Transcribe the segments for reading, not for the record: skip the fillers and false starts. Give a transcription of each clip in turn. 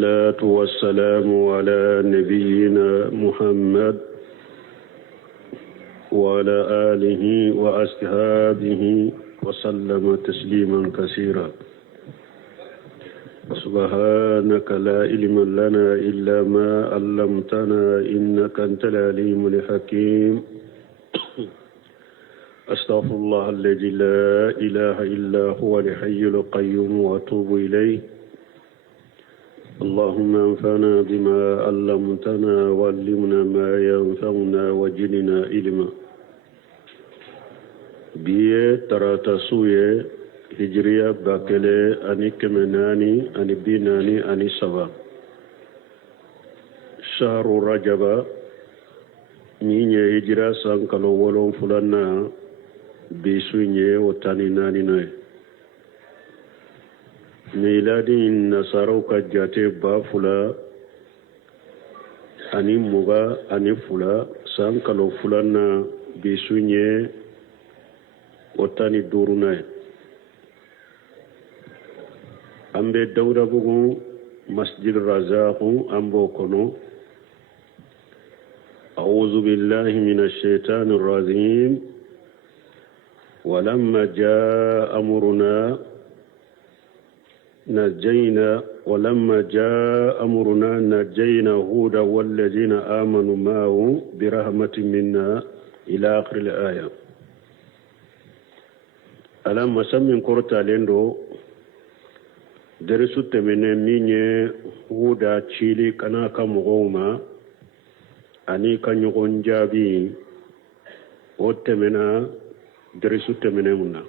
والصلاة والسلام على نبينا محمد وعلى آله وأصحابه وسلم تسليما كثيرا. سبحانك لا علم لنا إلا ما علمتنا إنك أنت العليم الحكيم. أستغفر الله الذي لا إله إلا هو الحي القيوم وأتوب إليه. اللهم انفعنا بما علمتنا وعلمنا ما ينفعنا وزدنا علما. بيه تراتا سويه هجرية باكلي أني كمناني أني بيناني أني سبا شهر رجب نيني هجرة سانكالو ولون فلانا بيسويني وتاني ناني ناي ميلادي نصارو كجاتي بافلا أني موغا أني فلا سانكالو فلانا بيسويني وتاني دورناي. ambe dawda bugu masjid razaqu ambo kono. أعوذ بالله من الشيطان الرجيم. ولما جاء أمرنا نجينا هودا والذين آمنوا معه برحمة منا إلى آخر الآية. ألم سمين كورتا لندو derisu temene minye huda chili kana ka mugoma ani ka nyogon jabi o temena derisu temene munna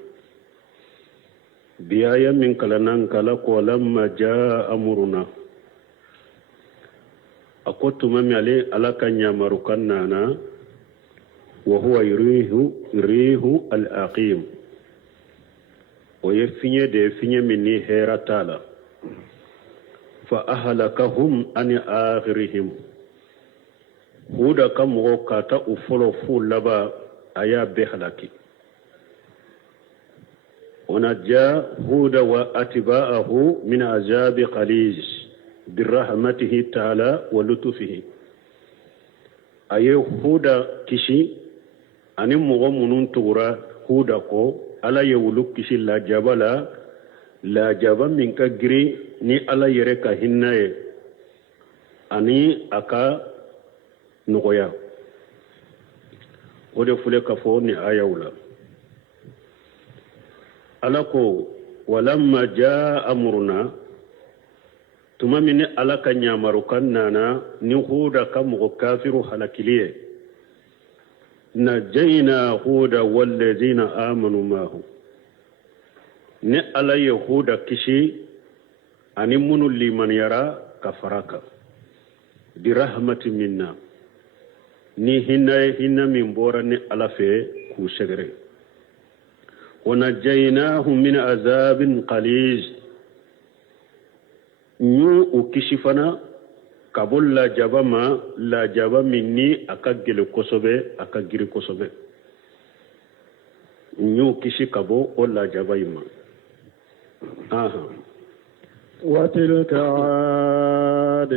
biyaya min kalanan kala ko lamma jaa amruna akotu mami ale alaka nyamaru kannana wa huwa rihu al-aqim o ye fiɲɛ de fiɲɛ min ni hɛra t'a la fa ahlakahum ani akhirihim huda ka mɔgɔ ka ta u fɔlɔ fu laba a y'a bɛɛ halaki. ونجى هود واتباعه من عذاب قليل برحمته تعالى ولطفه. أي هود كشي أني مغو منون تغرى هود كو ala ye wulu kisi lajaba la lajaba min ka giri ni ala yɛrɛ ka hinna ye ani a ka nɔgɔya. o de fule ka fɔ ni ayaw la. ala ko walamma jaa amruna tuma min ni ala ka ɲamaru kan nana ni huda ka mɔgɔ kafiru halakili ye. نجينا هودا والذين آمنوا معه ne ala yahuda kishi ani munu liman yara kafaraka bi rahmati minna ni hinna min bora ni ala fe ku segere. wa najaynahum min azabin qalil ñu u kishi fana kabul la jaba minni aka gele kosobe aka giri kosobe ñu kishi kabo o la jaba yima. وتلك عاد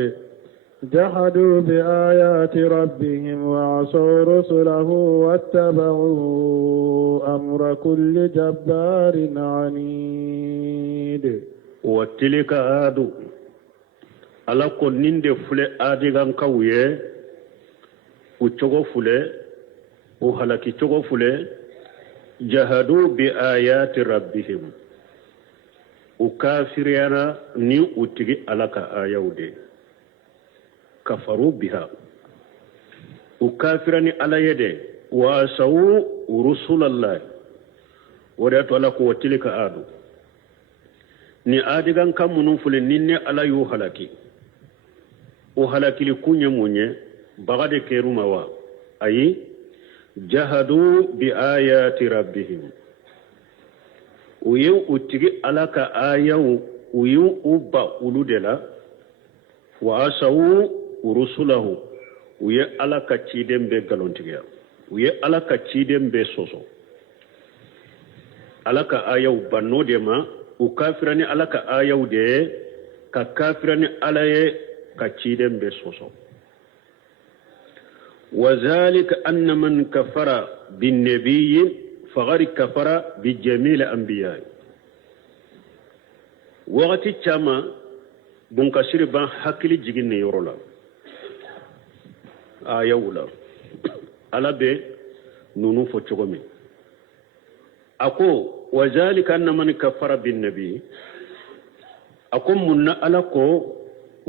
جحدوا بآيات ربهم وعصوا رسله واتبعوا أمر كل جبار عنيد. وتلك عاد ala ko ninde fule adigan kawye u cogo fule u halaki cogo fule jahadu bi ayati rabbihim u kafiriyana ni u tigi alaka ayawde kafaru biha u kafirani ala yede wa asawu rusulallah wadatu ala ko tilika adu ni adigan kamunun fule ninne ala yu halaki o halakili kunye munye bagade keruma wa ayi jahadu bi ayati rabbihim uyu utigi alaka ayawu uyu uba uludela wa asawu rusulahu uye alaka chidembe galontiya uye alaka chidembe soso alaka ayawu banno de ma ukafirani alaka ayawu de ka kafirani ala ye ka ciden be soso وذلك أن من كفر بالنبي فقد كفر بجميع الأنبياء وقت كما بنكسر بان حكي جيجين يورولا آيولا على بي نونو فوتشوغمي أكو وذلك أن من كفر بالنبي أكو من ألكو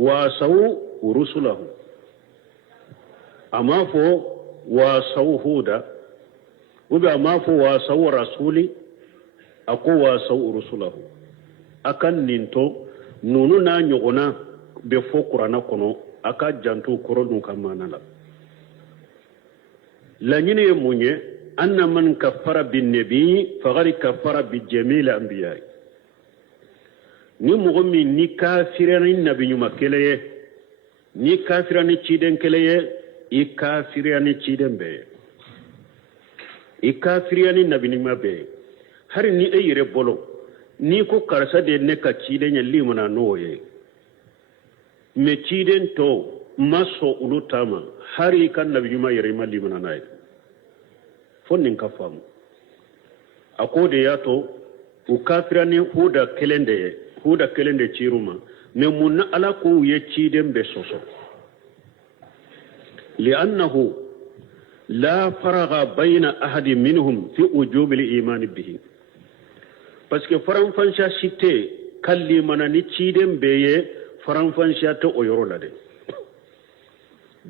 واسو رسله أما فو واسو هودا وبي أما فو واسو رسولي أكو واسو رسله أكن ننتو نونو نا نيغونا بفو قرانا كونو أكا جانتو كورو كمانا لا لنين يموني أن من كفر بالنبي فغير كفر بجميع الأنبياء ni mogo min ni kafirani nabi nyuma keleye ni kafirani ciden keleye i kafirani ciden be i kafirani nabi nyuma be hari ni e yere bolo ni ko karsa de ne ka ciden ya limana noye me ciden to maso ulutama hari kan nabi nyuma yere ma limana naye fonnin kafamu akode yato u kafirani huda kelende ciruma me munna ala ko ye ciden be soso li'annahu la faraga bayna ahadi minhum fi ujub al-iman bihi parce que faran fansha cité kalli manani ciden beye faran fansha to oyoro de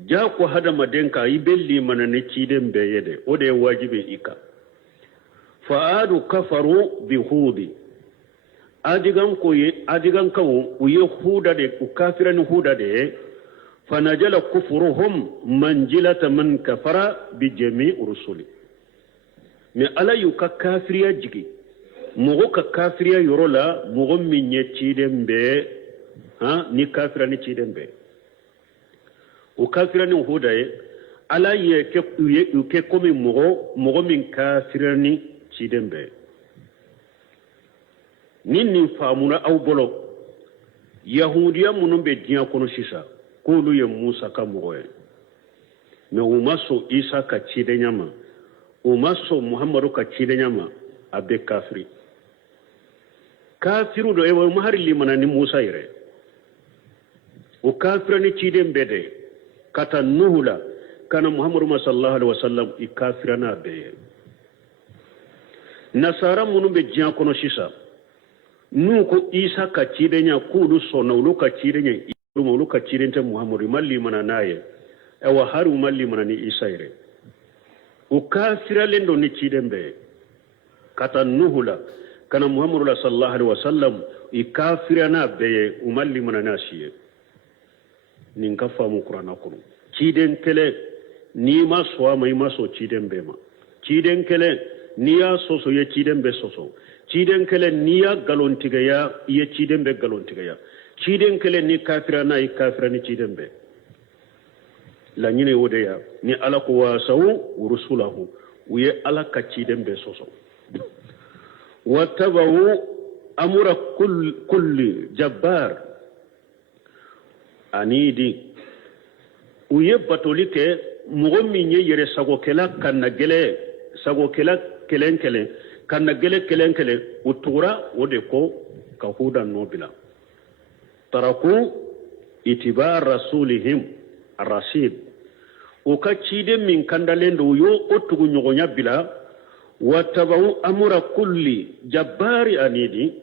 ja ko hada madenka ibelli manani ciden beye de o de wajibe ika fa'adu kafaru bi hudi adigan kawo uye huda de ukafirani huda de fanajala kufruhum manjilata man kafara bi jami' rusuli me ala yuka kafiriya jigi mogo ka kafiriya yorola mogo minye ciden be ni kafirani ciden be ukafirani huda ye ala ye ke komi mogo min kafirani ciden be nin faamuna aw bolo yahudiya munun be diya kono sisa kolu ye musa ka mogo ye mais u ma so isa ka ciden ɲama u ma so muhamadu ka ciden ɲama a be kafiri kafiru do ewa ma hari limana ni musa yɛrɛ o kafira ni ciden be de kata nuhu la kana muhamadu ma sallallahu alaihi wasallam i kafira na be ye nasara munun be diya kono sisa nu ko isa ka cidenya kulu sona ulu ka cidenya ulu ka cidenta muhammadu malli mana naye ewa haru malli mana ni isa ire o kafira lendo ni cidembe kata nuhula kana muhammadu sallallahu alaihi wasallam i kafira na beye umalli mana na shiye nin ka famu qur'ana ko ciden kele ni ma so ma ma so cidembe ma ciden kele ni ya soso ye cidembe soso ciden kele ni ya galontigaya ye ciden be galontigaya ciden kele ni kafira na i kafira ni ciden be la nyine wode ya ni ala ko wasawu rusulahu uye ala ka ciden be soso watabawu amura kulli jabbar anidi uye batolike mogo min ye yere sago kela kanna gele sago kela kelen kanna gele kelen utura wode ko ka huda nobila taraku itibar rasulihim ar-rashid o ka cide min kandalendo yo otugu nyogonya bila watabawu amura kulli jabbari anidi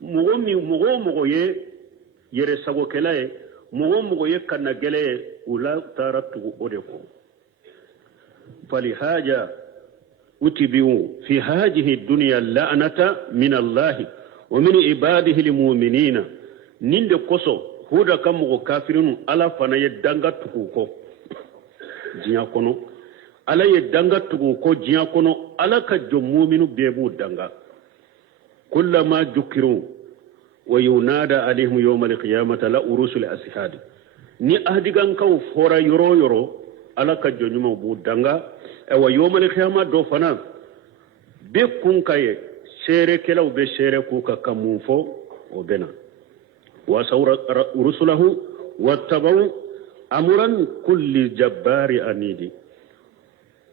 mogo ye yere sago kelaye mogo ye kanna gele ula taratu ode ko falihaja utibiu fi hadhihi dunya la'nata min Allah wa min ibadihi almu'minina ninde koso huda kam ko kafirun ala fana ye danga tuko jiya kono ala ye danga tuko jiya kono ala ka jo mu'minu bebu danga kullama dukiru wa yunada alaihim yawm alqiyamati la urusul ashad ni ahdigan kaw fora yoro ala ka jo nyuma bu danga ewa yawmal qiyamah do fana be kun kaye sere kelaw be sere ku ka kamun fo o bena وعصوا رسله واتبعوا أمر كل جبار عنيد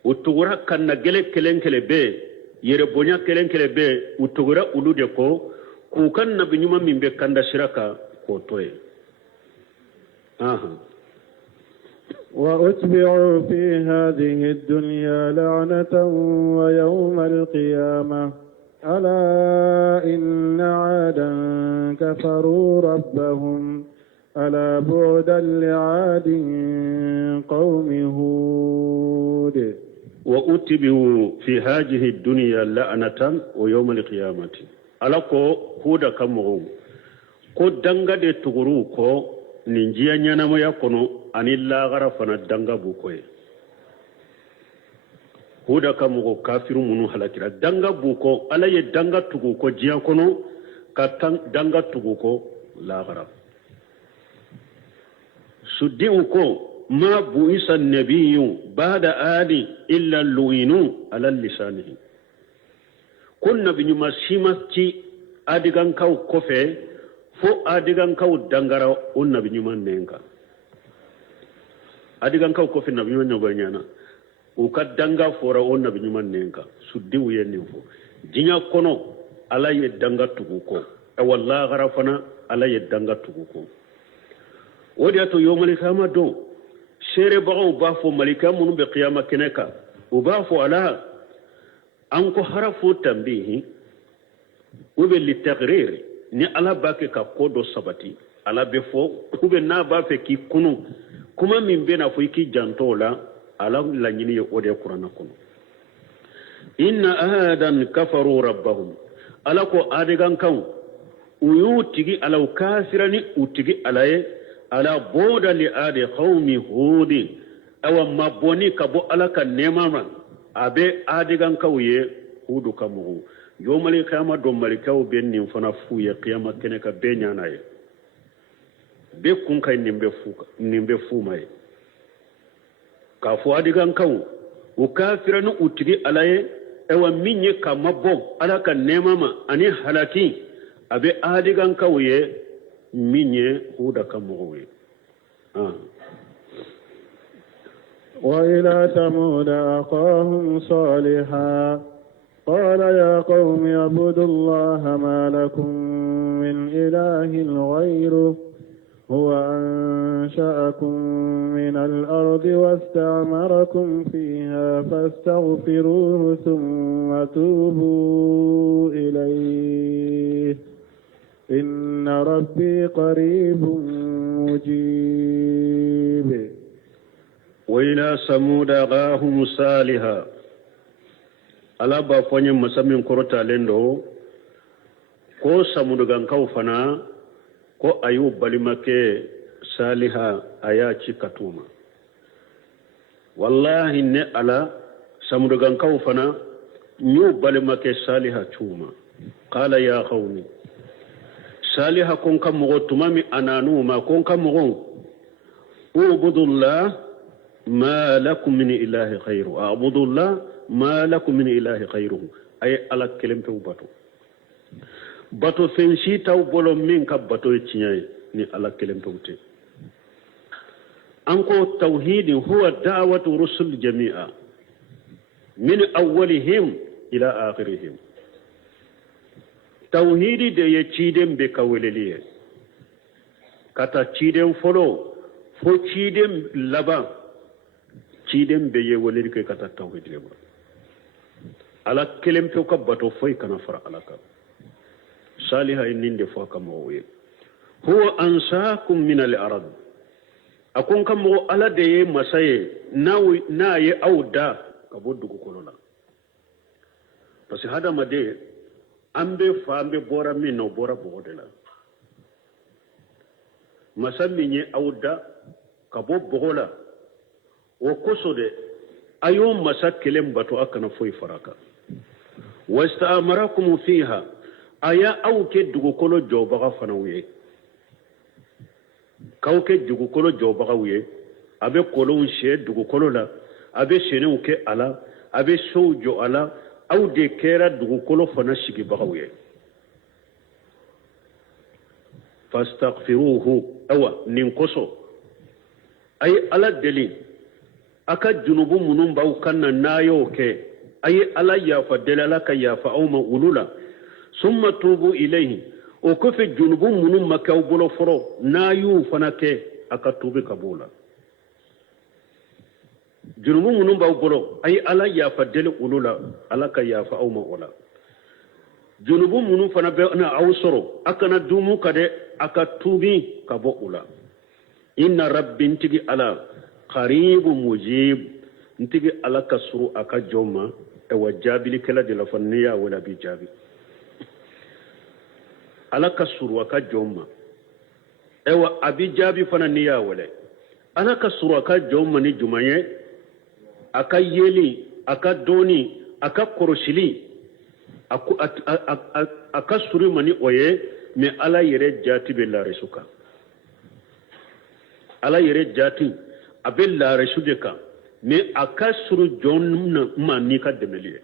وتغرى كان نجلك كلن كلبه يربونيا كلن كلبه وتغرى أولودكو كوكان نبنيما من بكان دشركا كوتوي وأتبعوا في هذه الدنيا لعنة ويوم القيامة ألا إن عادا كفروا ربهم ألا بعدا لعاد قوم هود وأتبعوا في هذه الدنيا لعنة ويوم القيامة ألا كو هود كمغو كو دنگا دي تغرو كو ننجيا نيانما يكونو أن الله غرفنا دنگا بوكوي huda ka mogo kafiru munu halakira danga buko ala ye danga tugu ko jiya kono ka danga tugu ko lagara suddiu ko ma buisa nabiyyu ba'da ali illa luinu ala lisanihi kun nabiyyu masimati adigan kaw kofe fo adigan kaw dangara on nabiyyu man nenga adigan kaw kofe nabiyyu nyoganyana uka danga fora on nabi nyuman nenka suddi wuye ninfo jinya kono ala ye danga tuguko e wallahi garafana ala ye danga tuguko wodi ato yomali kama do sere bago bafo malika munu be qiyama keneka ubafo ala anko harafu tambihi ube litagrir ni ala bake ka kodo sabati ala befo ube na bafe ki kunu kuma min bena fo ki jantola alam la nyini yo ode qur'ana kono inna adan kafaru rabbahum ala ko adigan kan uyutigi ala kafirani utigi alaye ala boda li adi qaumi hud aw maboni kabo ala kan nemama abe adigan kawye hudu kamu yomali khama do malikaw benni fana fuye qiyama keneka benyanaye be kun kay nimbe fumaye ka fo adigan kaw o kafiranu utigi alaye ewa minye ka mabbo ala ka nemama ani halaki abe adigan kawye minye huda kamowe وإلى ثمود أخاهم صالحا قال يا قوم اعبدوا الله ما لكم من إله غيره هو أنشأكم من الأرض واستعمركم فيها فاستغفروه ثم توبوا إليه إن ربي قريب مجيب وإلى ثمود أخاهم صالحا ألا بافوني مسامين كروتا لندو كو ثمود غان كوفنا ko ayub balimake saliha ayaci katuma wallahi ne ala samudagan kawfana nyu balimake saliha chuma qala ya qawmi saliha kon kam mo tumami ananu ma kon kam mo ubudullah ma lakum min ilahi khairu a'budullah ma lakum min ilahi khairu ay ala kelempe ubatu bato fensi taw bolo min ka bato cinyay ni ala kelem tawte anko tawhid huwa da'watu rusul jami'a min awwalihim ila akhirihim tawhid de ye cidem be kaweleliye kata cidem folo fo cidem laba cidem be ye weleli ke kata tawhid le ala kelem to ka bato foy kana fara alaka صالحا إنين دفاق موي هو أنساكم من الأرض أكون كم على دي مساي ناي أو دا كبودو كولولا بس هذا ما دي أمبي فامبي بورا مينو بورا بودلا مسامي أو دا كبو بولا وكسو دي أيوم مسا كلم باتو أكنا فوي فراكا واستأمركم فيها aya awke dugukolo jobaga fanawye kawke dugukolo jobaga wuye abe kolon she dugukolo la abe shene ke ala abe sojo ala aw de kera dugukolo fana shigi baga wuye fastaghfiruhu awa nin koso ay ala deli aka junubu munun baw kanna nayo ke ay ala ya fa delala ka ya fa awma ulula summa tubu ilayhi o ko fe junubu munun makaw bolo foro nayu fana ke aka tubi kabula junubu munun baw bolo ay ala ya fa deli ulula ala ka ya fa awma ula junubu munun fana be na awsoro akana dumu kade aka tubi kabo ula inna rabbi ntigi ala qaribu mujib ntigi ala kasuru aka joma e wajabili kala de la fanniya wala bi jabi ala kasuru aka joma e wa abi jabi fana niya wala ala kasuru aka joma ni jumaye aka yeli aka doni aka koroshili aka suru mani oye me ala yere jati be la resuka ala yere jati abe la resude ka me aka suru jonna mani ka demeliye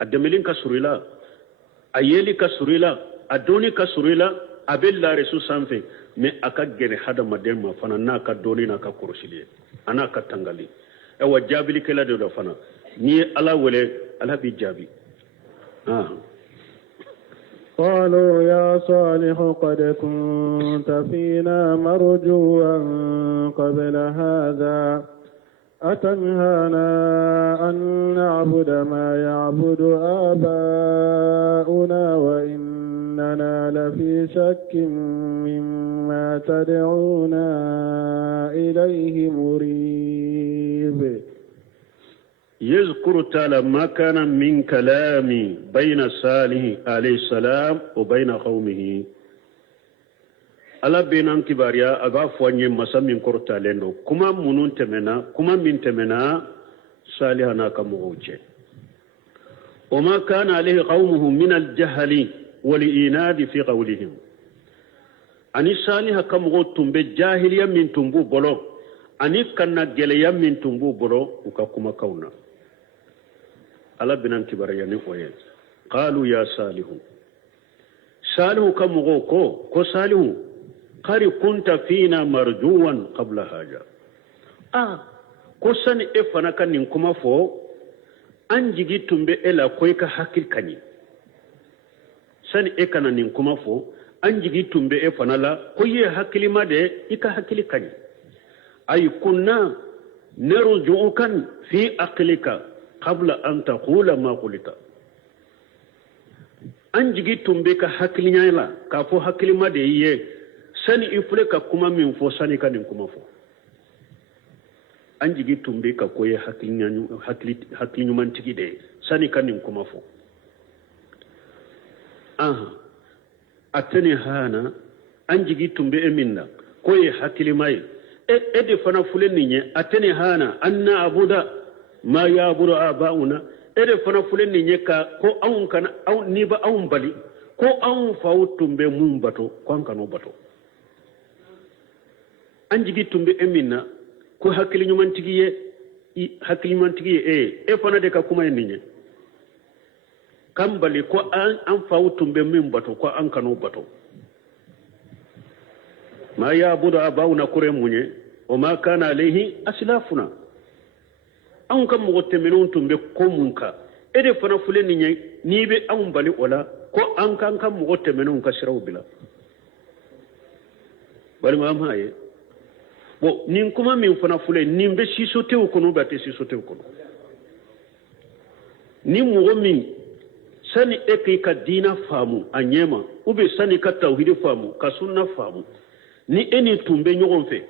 a demelin ka surila a yeli ka surila a doni ka surila abe la resu sanfe me aka gere hada madema fana na ka doni na ka koroshiliye ana ka tangali e wa jabili kala de do fana ni ala wele ala bi jabi قالوا يا صالح قد كنت فينا مرجوا قبل هذا أتنهانا أن نعبد ما يعبد آباؤنا وإننا لفي شك مما تدعونا إليه مريب يذكر تعالى ما كان من كلام بين صالح عليه السلام وبين قومه ala benan kibariya aga fanye masa min korta lendo kuma munun temena kuma min temena salihana kamuuje وما كان عليه قومه من الجهل والإناد في قولهم أني صالح كمغوتم بالجاهلية من تنبو بلو أني كنا جليا من تنبو بلو وكاكما كونا ala binan kibariya ni oye qalu ya salihu salihu kamugo ko salihu qari kunta fina marjuwan qabla haja ko sani e fana kan nin kuma fo an jigi tumbe ela koy ka hakil kani sani e kana nin kuma fo an jigi tumbe e fana la koye hakili made ika hakili kani ay kunna narjuukan fi aqlika qabla an taqula ma qulita an jigi tumbe ka hakilinya la ka fo hakilima de ye sani ifule ka kuma min fo sani ka nin kuma fo an jigi tumbe ka koye hakilinya man tigi de sani ka nin kuma fo atene hana an jigi tumbe e minna koye hakilima e de fana fule ninye atene hana anna abuda ma ya buru abauna ere fana fulen ni nyeka ko awun kana aw ni ba awun bali ko awun fawtumbe mum bato ko an kanu bato an jigi tumbe emina ko hakili nyumantigiye e fana de ka kuma ni nye kam bali ko an fawtumbe mum bato ko an kanu bato ma ya buru abauna kure munye o ma kana alayhi aslafuna an kan mɔgɔ tɛmɛnenw tun bɛ ko mun kan e de fana filɛ nin ye n'i bɛ anw bali o la ko an kan ka mɔgɔ tɛmɛnenw ka siraw bila walima an m'a ye bon nin kuma min fana filɛ nin bɛ sisotew kɔnɔ bɛ a tɛ sisotew kɔnɔ ni mɔgɔ min sani e k'i ka diina faamu a ɲɛ ma ou bien sani ka tawhidi faamu ka sunna faamu ni e ni tun bɛ ɲɔgɔn fɛ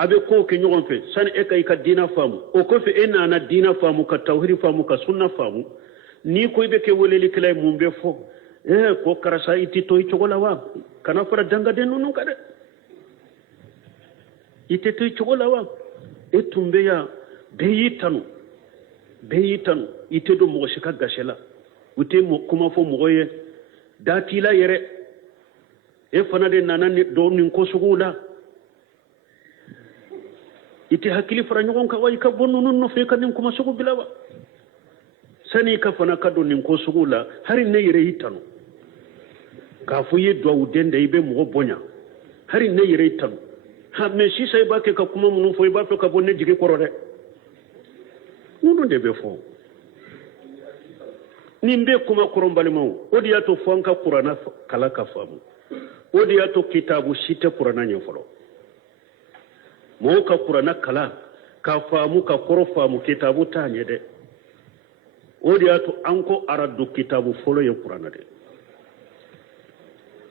abe ko ke ɲɔgɔn fɛ sani e ka i ka diina faamu o kɔfɛ e nana diina faamu ka tawhidi faamu ka sunna faamu ni ko i bɛ kɛ welelikɛla ye mun bɛ fɔ ko karisa i tɛ to i cogo la wa kana fara dangaden ninnu kan dɛ i tɛ to i cogo la wa e tun bɛ yan bɛɛ y'i tanu i tɛ don mɔgɔ si ka gasi la u tɛ kuma fɔ mɔgɔ ye da t'i la yɛrɛ e fana de nana dɔn nin ko suguw la ite hakili fara ɲɔgɔn kan wa i ka bɔ ninnu nɔfɛ i ka nin kuma sugu bila wa sani i ka fana ka don nin ko sugu la hari ne yɛrɛ y'i tanu k'a fɔ i ye duwawu den de i bɛ mɔgɔ bonya hari ne yɛrɛ i tanu mais sisan i b'a kɛ ka kuma minnu fɔ i b'a fɛ ka bɔ ne jigi kɔrɔ dɛ minnu de bɛ fɔ nin bɛ kuma kɔrɔ balimaw o de y'a to fɔ an ka kuranna kala ka faamu o de y'a to kitabu si tɛ kuranna ɲɛ fɔlɔ mɔgɔw ka kuranna kala ka faamu ka kɔrɔ faamu kitabu t'a ɲɛ dɛ o de y'a to an ko aradu kitabu fɔlɔ ye kuranna de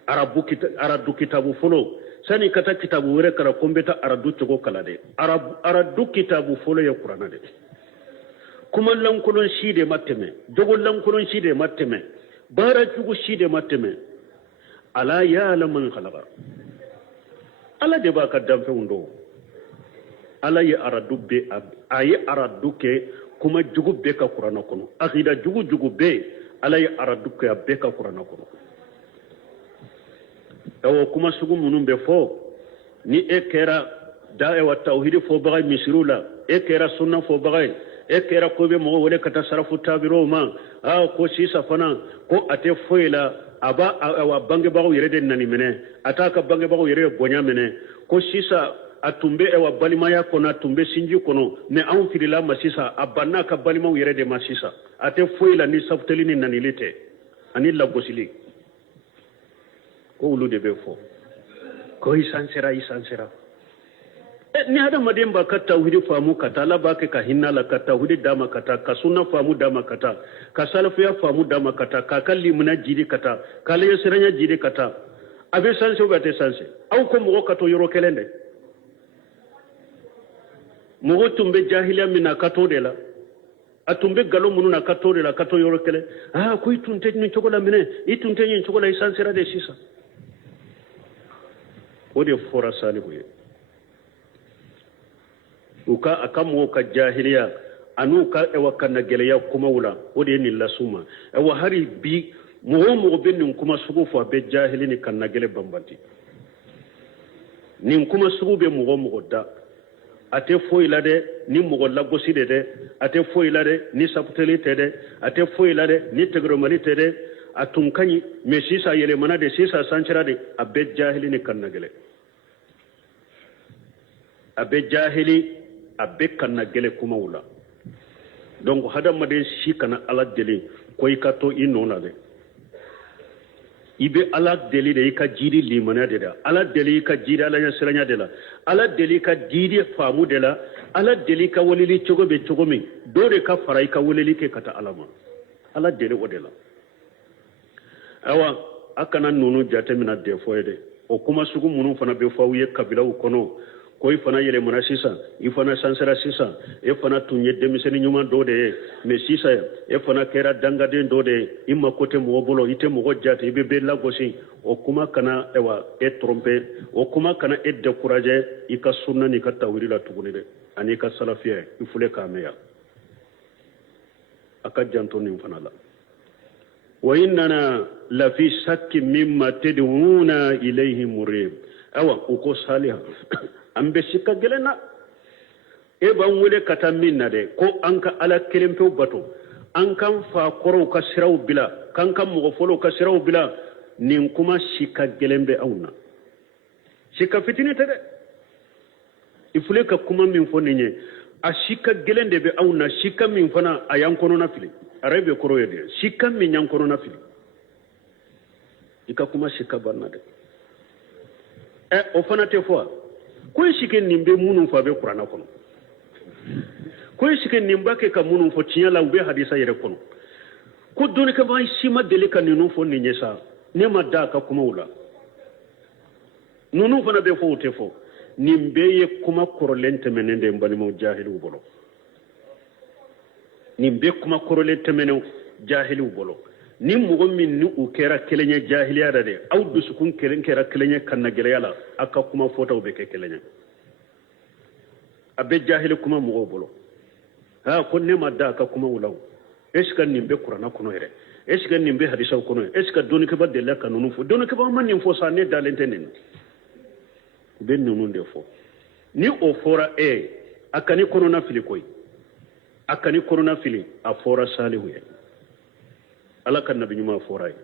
aradu kitabu fɔlɔ sani ka taa kitabu wɛrɛ kala ko n bɛ taa aradu cogo kala dɛ aradu kitabu fɔlɔ ye kuranna de kuma lankolon si de ma tɛmɛ jogo lankolon si de ma tɛmɛ baara jugu si de ma tɛmɛ ala ya'lamu man khalaqa ala de b'a ka danfɛnw dɔn ala ye aradu bɛ a ye aradu kɛ kuma jugu bɛɛ ka kuranna kɔnɔ akida jugu jugu bɛɛ ala ye aradu kɛ a bɛɛ ka kuranna kɔnɔ ɛwɔ kuma sugu minnu bɛ fɔ ni e kɛra da'wa tawhid fɔbaga misiriw la e kɛra sunna fɔbaga ye e kɛra ko bɛ mɔgɔ wele ka taa sarafu taabiraw ma ko sisan fana ko a tɛ foyi la a b'a bangebagaw yɛrɛ de nani minɛ a t'a ka bangebagaw yɛrɛ bonya minɛ ko sisan a tun bɛ balimaya kɔnɔ a tun bɛ sinji kɔnɔ mais anw filila ma sisan a banna a ka balimaw yɛrɛ de ma sisan a tɛ foyi la ni sabuteli ni nanili tɛ ani lagosili ko olu de bɛ fɔ ko i sansera ni hadamaden b'a ka tawhidi faamu ka taa ala b'a kɛ ka hinɛ la ka tawhidi d'a ma ka taa ka sunna faamu d'a ma ka taa ka salafiya faamu d'a ma ka taa k'a ka limana jidi ka taa k'a ɲɛsiranya jidi ka taa a bɛ sanse ou a tɛ sanse aw ko mɔgɔ ka to yɔrɔ kelen dɛ mɔgɔ tun bɛ jahiliya min na ka to de la a tun bɛ nkalon minnu na ka to de la ka to yɔrɔ kelen ko i tun tɛ nin cogo la minɛ i tun tɛ nin cogo la i sansera de sisan o de fɔra Salihu ye a ka mɔgɔw ka jahiliya an'u ka kana gɛlɛya kumaw la o de ye nin las'u ma hari bi mɔgɔ o mɔgɔ bɛ nin kuma sugu fɔ a bɛ jahili ni kana gɛlɛ banbanti nin kuma sugu bɛ mɔgɔ o mɔgɔ da a tɛ foyi la dɛ ni mɔgɔ lagosi de dɛ a tɛ foyi la dɛ ni sabuteli tɛ dɛ a tɛ foyi la dɛ ni tɛgɛrɛmali tɛ dɛ a tun ka ɲi mais sisan yɛlɛmana de sisan sancera de a bɛ jahili ni kana gɛlɛ a bɛ jahili a bɛ kana gɛlɛ kumaw la donc hadamaden si kana ala deli ko i ka to i nɔ na dɛ i bɛ ala deli de i ka jiri limaniya de la ala deli i ka jiri ala ɲɛsiranya de la ala deli i ka jiri faamu de la ala deli i ka weleli cogo bɛ cogo min dɔ de ka fara i ka weleli kɛ ka taa ala ma ala deli o de la awa a kana ninnu jatemina dɛfɔ ye dɛ o kuma sugu minnu fana bɛ fɔ aw ye kabilaw kɔnɔ ko i fana yɛlɛmana sisan i fana sansera sisan e fana tun ye denmisɛnnin ɲuman dɔ de ye mais sisan e fana kɛra dangaden dɔ de ye i mako tɛ mɔgɔ bolo i tɛ mɔgɔ jate i bɛ bɛɛ lagosi o kuma kana e tromper o kuma kana e décourager i ka sunna n'i ka tawhidi la tuguni dɛ ani i ka salafiya i fule k'a mɛn yan a ka janto nin fana la wa innana lafi shakkin mimma tad'una ilayhi murib u ko Saliha an bɛ sika gɛlɛn na e b'an wele ka taa min na dɛ ko an ka ala kelen pewu bato an kan fa kɔrɔw ka siraw bila k'an ka mɔgɔ fɔlɔw ka siraw bila nin kuma sika gɛlɛn bɛ anw na sika fitinin tɛ dɛ i filɛ ka kuma min fɔ nin ye a sika gɛlɛn de bɛ anw na sika min fana a y'an kɔnɔna fili arabe bɛ kɔrɔ ye dɛ sika min y'an kɔnɔna fili i ka kuma sika banna dɛ o fana tɛ fɔ ko i sike nin bɛ minnu fɔ a bɛ kuranna kɔnɔ ko i sike nin b'a kɛ ka minnu fɔ tiɲɛ la u bɛ hadisa yɛrɛ kɔnɔ ko dɔnnikɛbaga si ma deli ka ninnu fɔ nin ye sa ne ma da a ka kumaw la ninnu fana bɛ fɔ o tɛ fɔ nin bɛɛ ye kuma kɔrɔlen tɛmɛnen de ye n balimaw jahiliw bolo nin bɛɛ kuma kɔrɔlen tɛmɛnen jahiliw bolo ni mɔgɔ min ni u kɛra kelen ye jahiliya la dɛ aw dusukun kelen kɛra kelen ye kana gɛlɛya la aw ka kuma fɔtaw bɛ kɛ kelen ye a bɛ jahili kuma mɔgɔw bolo ko ne ma da a ka kumaw la est ce que nin bɛ kuranna kɔnɔ yɛrɛ est ce que nin bɛ hadisaw kɔnɔ est ce que dɔnnikɛba delila ka ninnu fɔ dɔnnikɛba ma nin fɔ sa ne dalen tɛ nin u bɛ ninnu de fɔ ni o fɔra a ka ni kɔnɔna fili koyi a ka ni kɔnɔna fili a fɔra Salihu ye ala ka nabi ɲuman fɔra ye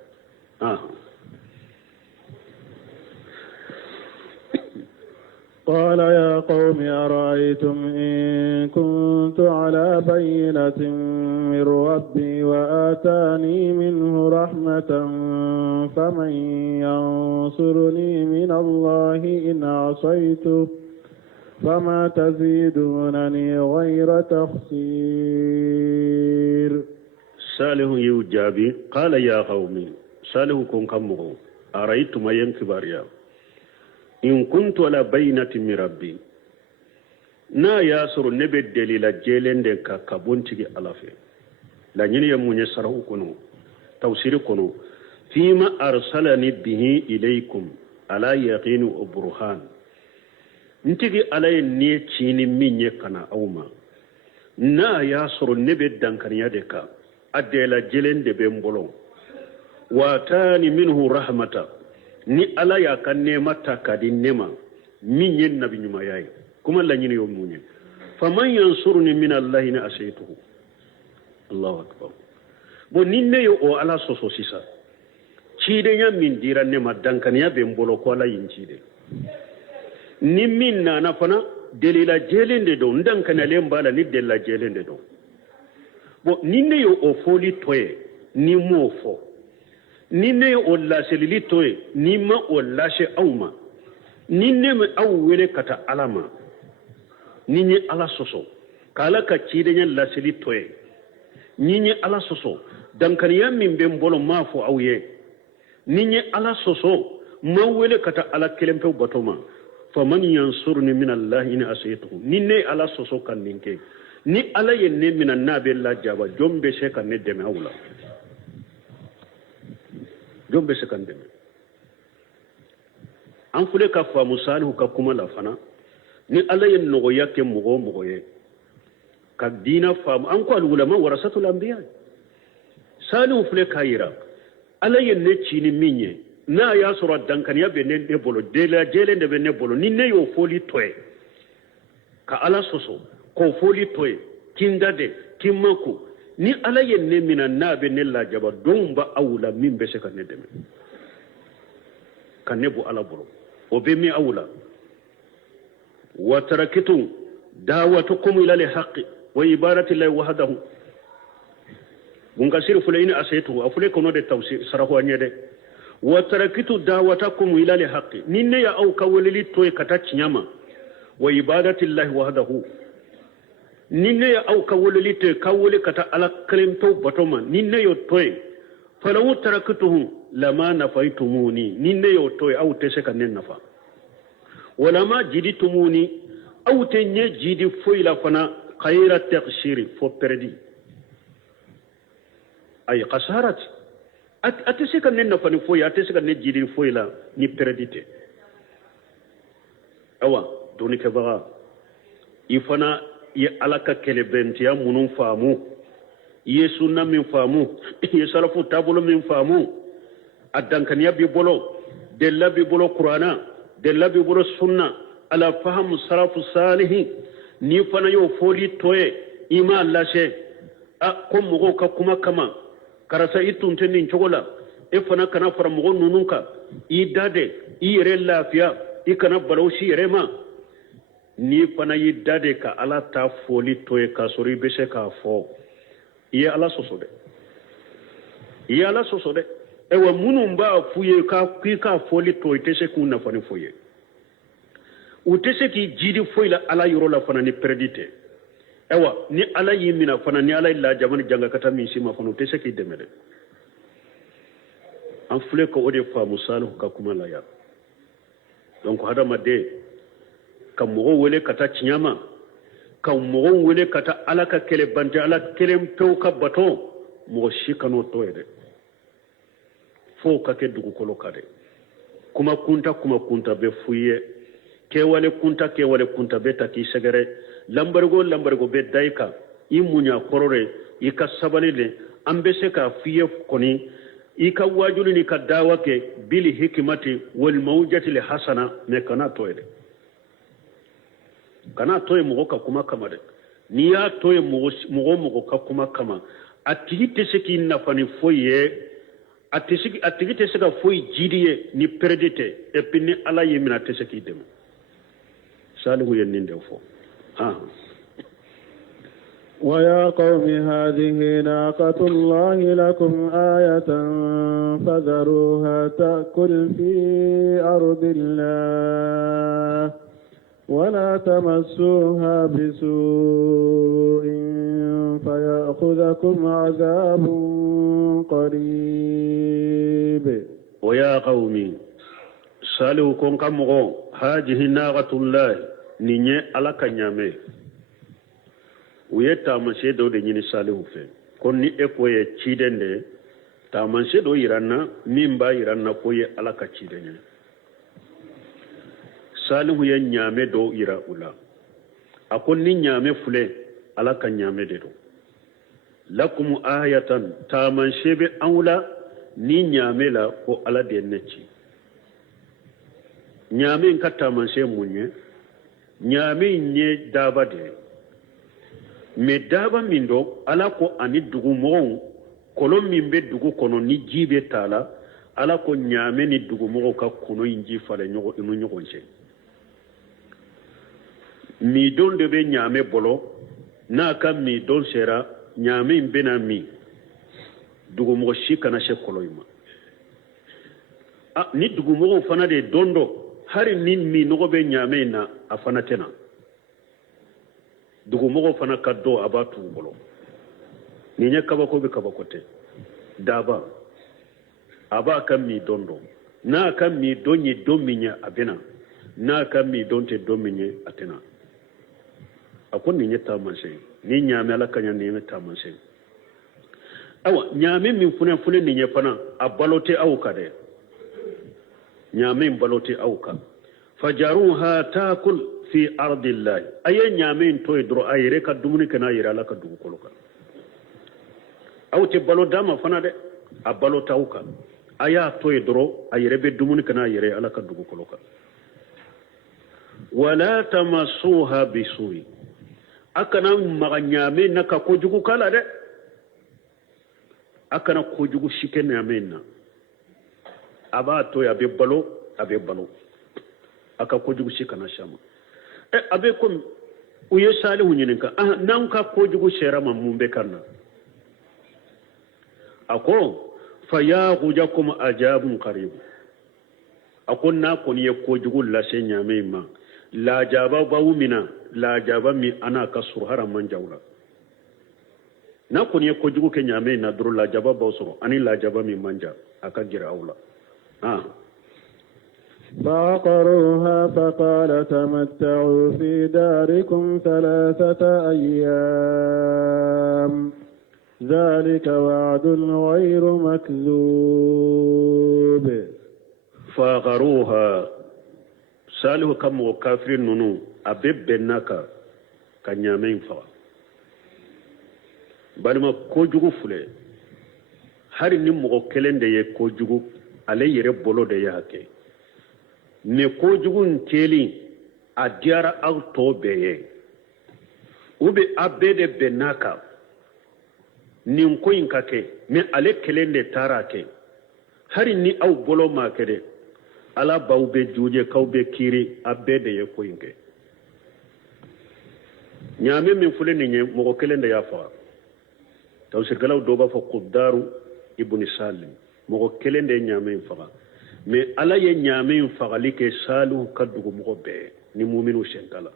قال يا قوم أرأيتم إن كنت على بينة من ربي وآتاني منه رحمة فمن ينصرني من الله إن عصيته فما تزيدونني غير تخسير. صالح يجابي قال يا قوم صالح كن كمغو أرأيتم ينكباريا إن كنت على بينة من ربي na yasuru nebe delila jelende ka kabontigi alafe la nyini ya munye sarahu kono tawsiri kono fima arsalani bihi ilaykum ala yaqinu burhan ntigi alay ne chini minye kana awma na yasuru nebe dankaniya de ka adela jelende be mbolo watani minhu rahmata ni ala ya kanne mata kadin nema minye nabi nyuma yayi kuma la nyini yo munye faman yansuruni min allahi na asaytuhu allahu akbar bo ninne yo o ala soso sisa cide nya min dira ne madankaniya be mbolo ko ala yincide ni min na fana delila jelende do ndankana le mbala ni delila jelende do bo ninne yo o foli toye ni mo fo ninne yo o la selili toye ni ma o lashe awma ninne me awwele kata alama ninye ala soso kala ka cide la seli toye ninye ala soso dankaniya min be mbolo mafo awye ninye ala soso mawele kata ala kelempe batoma faman yansurni min allah in asaytuhu ninne ala soso kan ninke ni ala yenne min annabi la jaba jombe se kan ne deme awla jombe se kan deme an fule ka fa musalihu ka kuma la fana ni ala yen nogo yake mogo ye ka dina fam an ko al ulama warasatul anbiya salu fule kayira ala yen ne chini minye na ya sura dankan ya be ne bolo de la jele de be ne bolo ni ne yo foli toy ka ala soso ko foli toy kindade kimako ni ala yen ne mina na be ne la jaba domba awula min be se ka ne deme kan ne bu ala bolo o be mi awula وتركتم دعوتكم إلى الحق وعبادة الله وحده منكسر فلين أسيته أفليك نود التوسير سرحوا نيده وتركتم دعوتكم إلى الحق نيني أو كولي توي كتاچ نياما وعبادة الله وحده نيني أو كولي توي كولي كتا على كلمتو بطوما نيني يو توي فلو تركتهم لما نفيتموني نيني يو توي أو تسكا ننفا ولما جدتموني أو تنجي جدي فويلا فنا خير التقصير فو بردي أي قصارت أتسيك ننا فني فويلا أتسيك نجدي فويلا ني برديتي أوا دوني كبغا يفنا يألك كلبنتيا منون فامو يسونا من فامو يسالفو تابلو من فامو أدنكنيا بيبولو دلا بيبولو قرانا دلا بيبولو سنة على فهم صرف صالح ni fana yo foli toye ima lashe a ko mogo ka kuma kama karasa itunte nin chogola e fana kana fara mogo nununka i dade i yere lafiya i kana balawshi yere ma ni fana i dade ka ala ta foli toye ka sori be se ka fo i ala soso de e wa munun ba fuye ka ki ka foli toye te se kunna fani foye utese ki jidi foila ala yoro la fana ni perdite ewa ni ala yimina fana ni ala illa jamani janga kata min sima fana utese ki demede an fule ko ode fa musalu ka kuma la ya donc hada made kam mo wole kata chinyama kam mo wole kata ala ka kele bante ala kele pew ka bato mo shikano toede fo ka ke dugu kolo kade kuma kunta be fuye kewale kunta beta ki segere lambargo be daika imunya korore ika sabalile ambese ka fiye koni ika wajuli ni ka dawake bil hikmati wal mawjati li hasana me kana toyede kana toye mo ka kuma kama de ni ya toye mo ka kuma kama atite seki na fani foye atite seka foye jidiye ni perdite epini ala yemina teseki dem salihu yennin de fo ويا قوم هذه ناقة الله لكم آية فذروها تأكل في أرض الله ولا تمسوها بسوء فيأخذكم عذاب قريب ويا قومي سالوا كون كمغو هذه ناقة الله نيني على كنيامي ويتا منشي دو دي نيني سالوا في كون ني اكوية تشيدن دي تا منشي دو يرانا ميمبا يرانا كوية على كتشيدن salihu ye ɲaame do yira u la a ko ni ɲaame fule ala ka ɲaame de do lakum ayatan taaman sebe an la ni ɲaame la ko ala de ne ci ɲaame ka taaman se mun ye ɲaame ye daaba de mais daaba min do ala ko ani dugumɔgɔw kolon min bɛ dugu kɔnɔ ni ji bɛ taa la ala ko ɲaame ni dugumɔgɔw ka kɔnɔ in ji falen ɲɔgɔn cɛ midon de be ɲaame bolo n'a ka midon sera ɲaame in bena min dugumɔgɔ si kana se kɔlɔn ma ni dugumɔgɔw fana de don dɔ hari ni minɔgɔ bɛ ɲaame in na a fana tɛna dugumɔgɔw fana ka dɔ a b'a tugu bolo nin ye kabako bɛ kabako tɛ daba a b'a ka midon dɔn n'a ka midon ye don min ye a bɛna n'a ka midon tɛ don min ye a tɛna a ko nin ye taamasɛn ni ɲaame ala ka ɲa nin ye taamasɛn awa ɲaame min funɛ nin ye fana a balo tɛ aw kan dɛ ɲaame in balo tɛ aw kan fajaruha taakul fi ardillahi a ye ɲaame in to yen dɔrɔn a yɛrɛ ka dumuni kɛ n'a yɛrɛ ala ka dugukolo kan aw tɛ balo d'a ma fana dɛ a balo t'aw kan a y'a to yen dɔrɔn a yɛrɛ bɛ dumuni kɛ n'a yɛrɛ ala ka dugukolo kan wala tamassuha bisu'i a kana maga ɲaame na ka kojugu k'a la dɛ a kana kojugu si kɛ ɲaame na a b'a to yen a bɛ balo a ka kojugu si kana s'a ma a bɛ komi u ye salihu ɲininka n'anw ka kojugu sera ma mun bɛ kan na a ko fa ya'khujakum ajabun qarib a ko n'a kɔni ye kojugu lase ɲaame ma lajaba b'aw minna lajaba min ana ka sɔrɔ hara man jaw la n'a kɔni ye kojugu kɛ ɲaame na dɔrɔn lajaba b'aw sɔrɔ ani lajaba min man ja a ka gɛrɛ aw la فعقروها فقال تمتعوا في داركم 3 أيام ذلك وعد غير مكذوب فعقروها salihu ka mɔgɔ kafiri ninnu a bɛ bɛnna ka ɲaame in faga balima kojugu filɛ hari ni mɔgɔ kelen de ye kojugu ale yɛrɛ bolo de y'a kɛ mais kojugu in kɛlen a diyara aw tɔ bɛɛ ye ou bien a bɛɛ de bɛnna kan nin ko in ka kɛ mais ale kelen de taara a kɛ hari ni aw bolo ma kɛ dɛ ala b'aw bɛ juje k'aw bɛ kiiri a bɛɛ de ye ko in kɛ ɲaame min filɛ nin ye mɔgɔ kelen de y'a faga tafsirkɛlaw dɔw b'a fɔ Quddaru ibn Salim mɔgɔ kelen de ye ɲaame in faga mais ala ye ɲaame in fagali kɛ salihu ka dugumɔgɔ bɛɛ ni muminu sen t'a la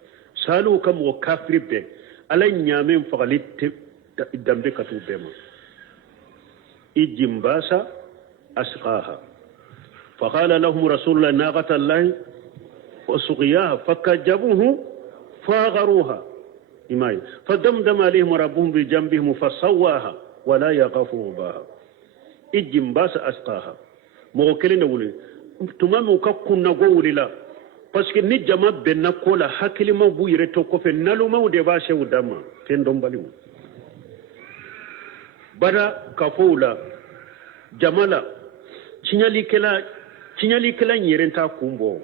salihu ka mɔgɔ kafiri bɛɛ ala ye ɲaame in fagali danbe ka t'u bɛɛ ma ijimbasa asqaha فقال لهم رسول الله ناقة الله وسقياها فكذبوه فعقروها فدمدم عليهم ربهم بجنبهم فسواها ولا يخاف عقباها ijimbasa asqaha mɔgɔ kelen de wuli tuma min u ka kunnago wulila parce que ni jama bɛnna ko la hakilimaw b'u yɛrɛ to kɔfɛ nalumaw de b'a se u dan ma fɛn dɔnbaliw bada kafow la jama la tiɲɛlikɛla in yɛrɛ t'a kun bɔ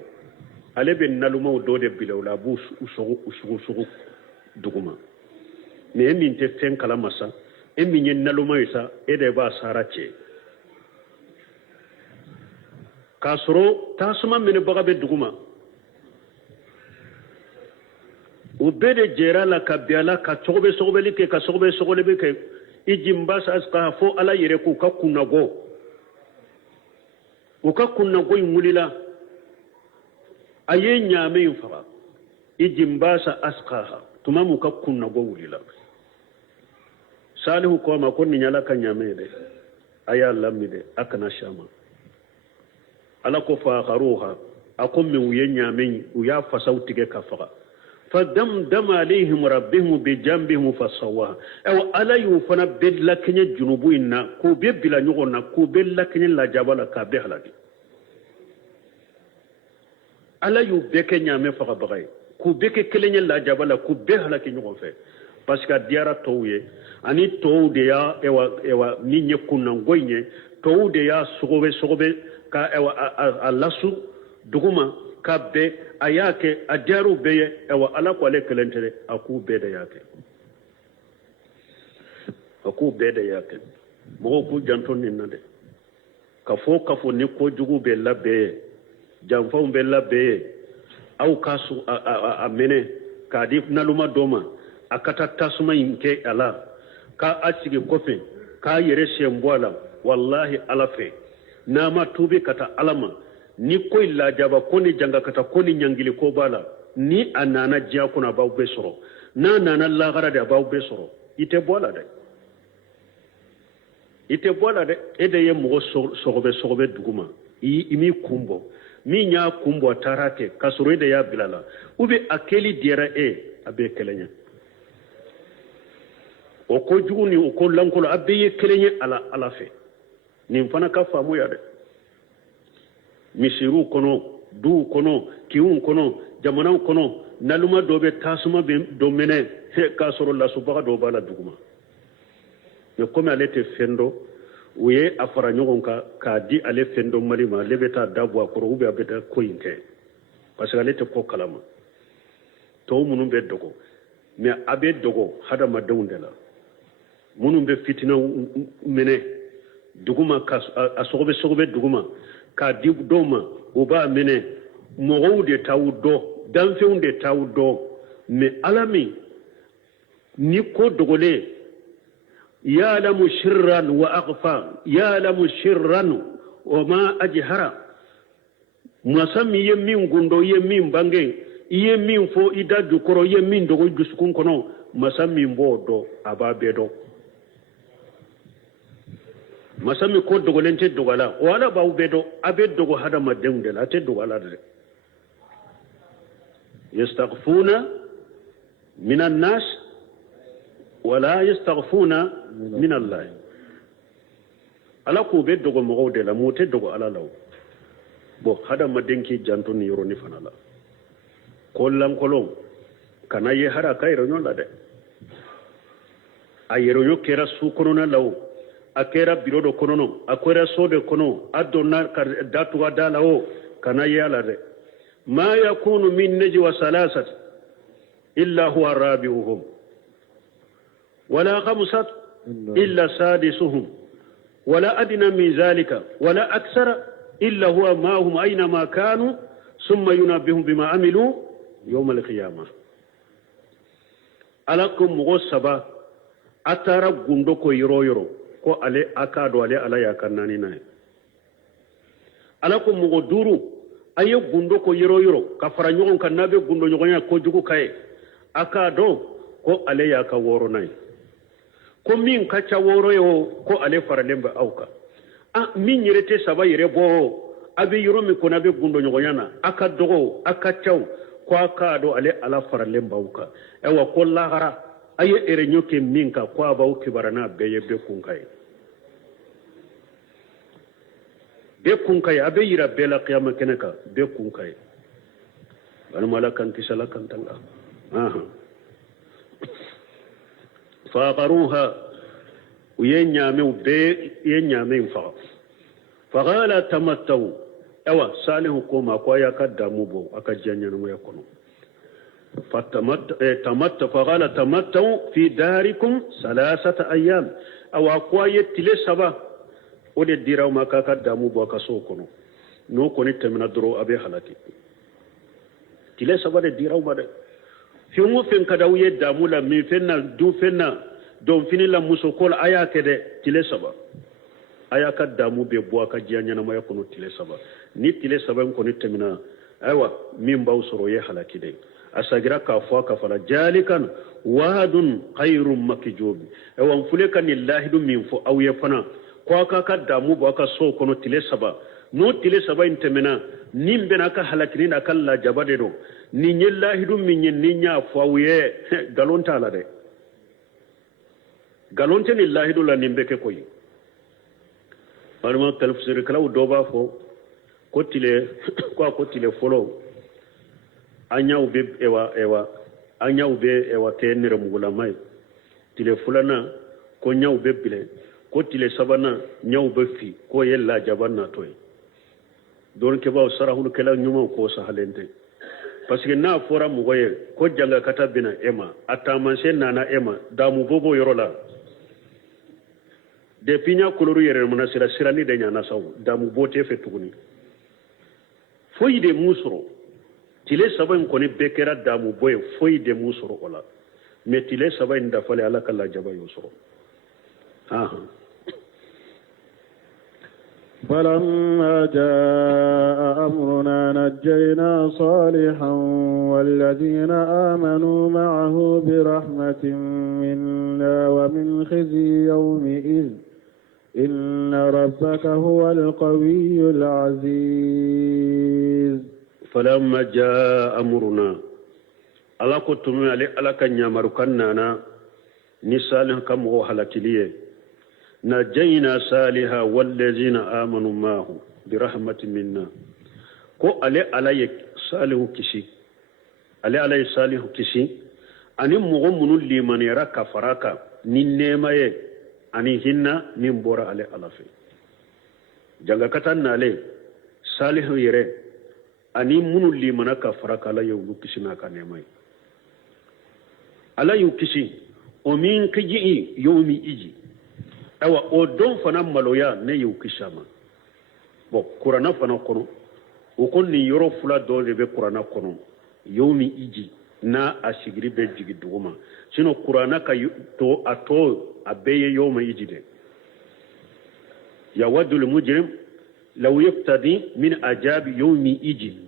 ale bɛ nalumaw dɔ de bila o la a b'u sugu duguma mais e min tɛ fɛn kalama sa e min ye naluma ye sa e de b'a sara cɛ k'a sɔrɔ tasuma minɛbaga bɛ duguma ubede jerala ka biala ka sogobe sogobeli ke ka sogobe sogolebe ke ijimbasa aska fo ala yere ku ka kunago uka kunago imulila aye nyame infa ijimbasa aska tumamu ka kunago wulila salihu ko ma konni nyala ka nyame de aya lamide akana shama ala ko fa kharuha akum min wuye nyame uya fasautige ka faga فدمدم عليهم ربهم بجنبهم فسواها او الا يفنا بدلكن جنوبنا كو ببلا نغنا كو بلكن لا جبل كبهلا الا يبك نيامه فغبغاي كو بك كلن لا جبل كو بهلا كي نغو في parce que diara towye ani towde ya ewa ninye kunna ngoyne towde ya sogobe ka ewa alasu duguma kabbe ayake ajaru beye ewa ala kwale kelentere aku bede yake mo ku janton ni nade kafo ni ko jugu be labbe jamfo be labbe au kasu amene kadif naluma doma akata tasuma inke ala ka asige kofe ka yere shembwala wallahi alafe nama tubi kata alama ni koy la jaba koni janga kata koni nyangili ko bala ni anana jiya kuna baw be soro na nana la gara de baw be soro ite bola de ede ye mo sogobe duguma imi kumbo mi nya kumbo tarate kasoro ede ya bilala ube akeli diera abe kelenya o ko juguni o ko lankolo abe ye kelenya ala fe ni mfana ka famu ya de misiru kono du kono kiun kono jamana kono naluma dobe tasuma be domene ka soro la subaga do bala duguma me comme ale te fendo uye afara nyogon ka di ale fendo malima lebeta dabwa ko ube abeta koyinte parce que ale te ko kalama to munum be dogo me abe dogo hada ma dawndela munum be fitina mene duguma ka asogobe duguma ka di doma uba mene mogowde tawdo danfeunde tawdo me alami ni ko dogole ya'lamu sirran wa akhfa ya'lamu sirran wa ma ajhara masami yemin gundo yemin bange yemin fo ida dukoro yemin dogo jusukun kono masami mbodo ababedo masami ko dogolente dogala wala baw bedo abe dogo hada madende la te dogala de yastaghfuna minan nas wala yastaghfuna min Allah ala ko be dogo mo de la mote dogo ala law bo hada madenki jantoni yoro ni fanala kollam kolon kana ye hara kayro nyola de ayero yo kera su kono na law akera birodo konono akwera sode kono adonna datu wadala o kana yala de ma yakunu min najwa salasat illa huwa rabi'uhum wala khamsat illa sadisuhum wala adna min zalika wala akthara illa huwa ma'hum aina ma kanu thumma yunabbihum bima amilu yawm al-qiyamah alakum mughsaba atara gundo ko yoro ko ale akado ale ala ya kannani na ala ko mugo duru aye gundo ko yoro ka fara nyogon kan nabe gundo nyogon ya ko jugu kay akado ko ale ya ka woro nay ko min ka cha woro yo ko ale fara lemba auka min yirete saba yire bo abi yoro mi ko nabe gundo nyogon yana akadogo akachaw ko akado ale ala fara lemba auka ewa ko lahara aye ere nyoke minka kwa ba ukibarana beye be kunkai abe yira bela qiyama keneka be kunkai wal malakan tisala kantanga fa qaruha uyenya me be yenya me fa qala tamattu awa salihu kuma kwa yakadamu bo akajanya no yakono فقال تمتعوا في داركم 3 أيام أو أقوى تلسبا ودي ديراو ما كدامو بوكا سوكونو نو كوني تمنا درو أبي حالتي تلسبا دي ديراو ما fengo fen kada uye damula mi fenna du fenna don finila muso kol aya kede tile saba aya ka damu be bo aka janya na maya kono tile saba ni tile saba ko ni temina aywa min baw soro ye halaki de asagira ka fo ka fala jalikan wadun khairum makjub ewan fule kan lillahi dum min fo aw ye fana ko ka damu bo aka so kono tile saba no tile saba intemina nim bena ka halakini na kala jabade do ni nyillahi dum min ni nya fo aw ye galonta la de galonte lillahi do la nimbe ke koyi parma tafsir kala do ba fo ko tile folo anya ube ewa tenere mugula mai tile fulana ko nya ube bile ko tile sabana nya ube fi ko yella jabanna toy don ke ba sarahul kala nyuma ko sahalente parce que na fora mugoye ko janga kata bina ema ataman sen nana ema damu bobo yorola de pinya koloru yere mona sirani de nyana saw damu bote fe tuguni foyi de musoro tile saba ko ne bekera damu boye foyi de musoro ola me tile saba inda fale ala kala jaba yusoro aha فلما جاء أمرنا نجينا صالحا والذين آمنوا معه برحمة منا ومن خزي يومئذ إن ربك هو القوي العزيز فلما جاء أمرنا ألا كنتم علي ألا كان يمركنا نسال كم هو حلتليه نجينا صالحا والذين آمنوا معه برحمة منا ko ale salihu kisi ale salihu kisi ani mogo munu limaniyara kafaraka ni nemaye ani hinna min bora ale alafe janga katan nale salihu yere ani munu limana kafaraka ala yewlu kisi na ka nemaye ala yu kisi o min kiji yomi iji awa o don fana maloya ne yu kisama bo qur'ana fana kono o kon ni yoro fula do de be qur'ana kono yomi iji na asigri be jigi duguma sino qur'ana ka to ato abeye yomi iji de yawadul mujrim law yaftadi min ajabi yomi iji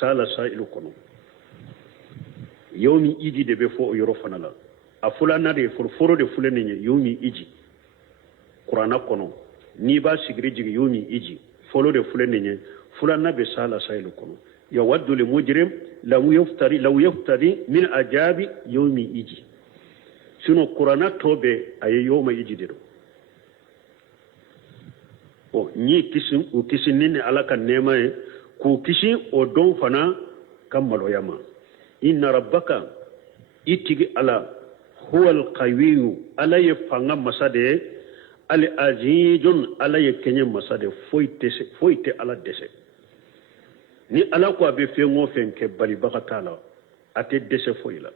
sala sa'ilu kono yomi iji de be fo yoro fana la afula na de foro de fulene ni yomi iji qur'ana kono ni ba sigri jigi yomi iji folo de fulene ni fulana be sala saylu kono yawaddu lil mujrim law yaftari min ajabi yawmi iji sino qur'ana tobe ay yawma iji de o ni kisin ni alaka nema ku kisin o don fana kamalo yama inna rabbaka itigi ala huwal qawiyyu ala yafanga masade al azizun ala yekenye masade foite ala dese ni ala ko be fengo fenke bali bakatala ate dese foila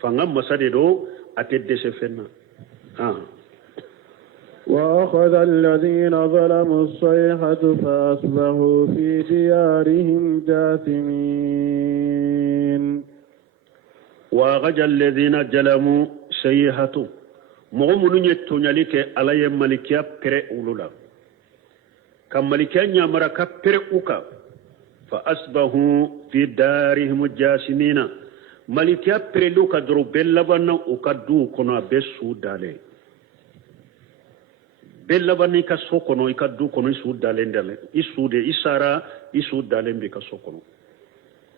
fanga masade do ate dese fenna وأخذ الذين ظلموا الصيحة فأصبحوا في ديارهم جاثمين وأخذ الذين ظلموا صيحة مغمون يتونياليك على ملكيا بري أولولا كم ملكيا نيامرا كبري أوكا فأصبحوا في دارهم جاثمين ملكيا بري لوكا درو بلبنا أوكا دو كنا بسو دالي bellabani ka sokono ikadu kono isu dalendale isu de isara isu dalembe ka sokono